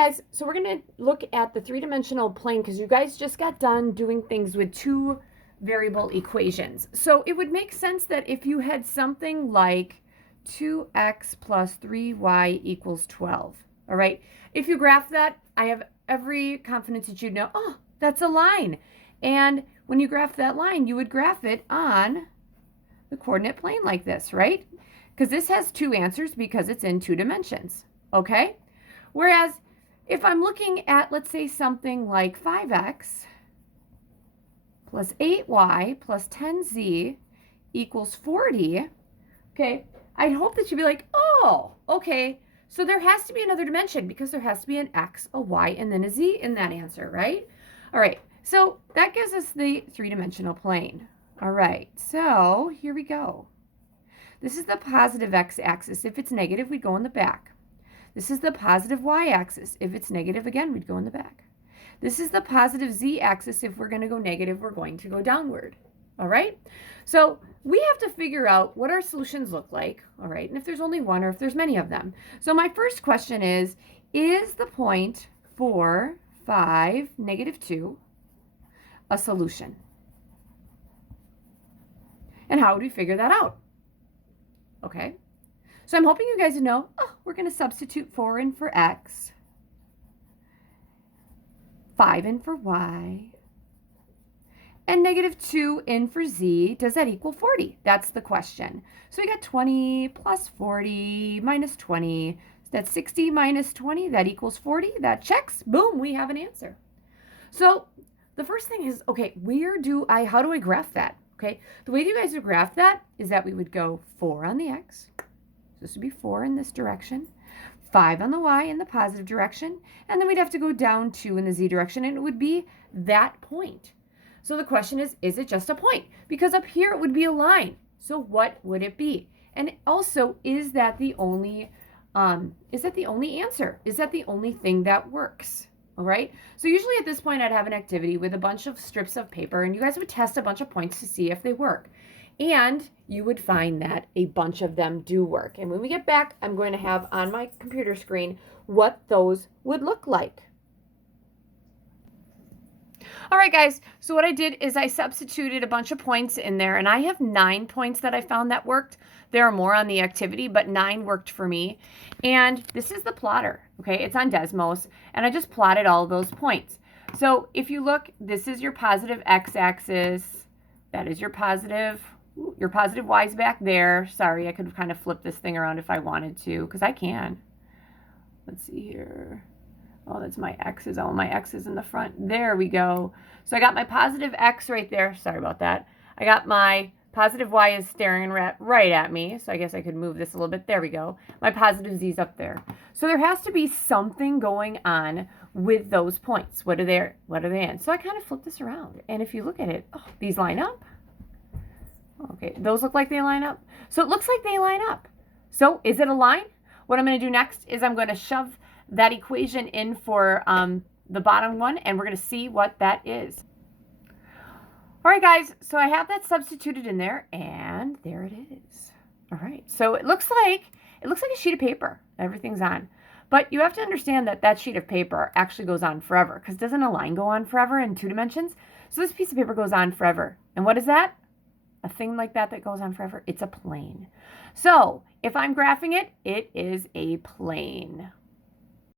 Guys, so we're going to look at the three-dimensional plane because you guys just got done doing things with two variable equations. So it would make sense that if you had something like 2x plus 3y equals 12, all right? If you graph that, I have every confidence that you'd know, oh, that's a line. And when you graph that line, you would graph it on the coordinate plane like this, right? Because this has two answers because it's in two dimensions, okay? Whereas if I'm looking at, let's say, something like 5x plus 8y plus 10z equals 40, okay, I'd hope that you'd be like, oh, okay, so there has to be another dimension because there has to be an x, a y, and then a z in that answer, right? All right, so that gives us the three-dimensional plane. All right, so here we go. This is the positive x-axis. If it's negative, we go in the back. This is the positive y-axis. If it's negative, again, we'd go in the back. This is the positive z-axis. If we're going to go negative, we're going to go downward. All right? So we have to figure out what our solutions look like. All right? And if there's only one or if there's many of them. So my first question is the point 4, 5, negative 2 a solution? And how would we figure that out? Okay? So I'm hoping you guys know, oh, we're going to substitute 4 in for x, 5 in for y, and negative 2 in for z. Does that equal 40? That's the question. So we got 20 plus 40 minus 20. That's 60 minus 20. That equals 40. That checks. Boom, we have an answer. So the first thing is, okay, how do I graph that? Okay, the way you guys would graph that is that we would go 4 on the x. This would be 4 in this direction, 5 on the y in the positive direction, and then we'd have to go down 2 in the z direction, and it would be that point. So the question is it just a point? Because up here it would be a line. So what would it be? And also, is that the only answer? Is that the only thing that works? All right. So usually at this point, I'd have an activity with a bunch of strips of paper, and you guys would test a bunch of points to see if they work. And you would find that a bunch of them do work. And when we get back, I'm going to have on my computer screen what those would look like. All right, guys, so what I did is I substituted a bunch of points in there, and I have 9 points that I found that worked. There are more on the activity, but 9 worked for me. And this is the plotter, okay? It's on Desmos, and I just plotted all of those points. So if you look, this is your positive x-axis. That is your positive y's back there. Sorry, I could kind of flip this thing around if I wanted to, because I can. Let's see here. Oh, that's my x's. Oh, my x is in the front. There we go. So I got my positive x right there. Sorry about that. I got my positive y is staring right at me. So I guess I could move this a little bit. There we go. My positive z is up there. So there has to be something going on with those points. What are they in? So I kind of flip this around. And if you look at it, oh, these line up. Okay, those look like they line up. So it looks like they line up. So is it a line? What I'm going to do next is I'm going to shove that equation in for the bottom one, and we're going to see what that is. All right, guys, so I have that substituted in there, and there it is. All right, so it looks like a sheet of paper. Everything's on. But you have to understand that that sheet of paper actually goes on forever, because doesn't a line go on forever in 2 dimensions? So this piece of paper goes on forever. And what is that? A thing like that goes on forever? It's a plane. So if I'm graphing it, it is a plane.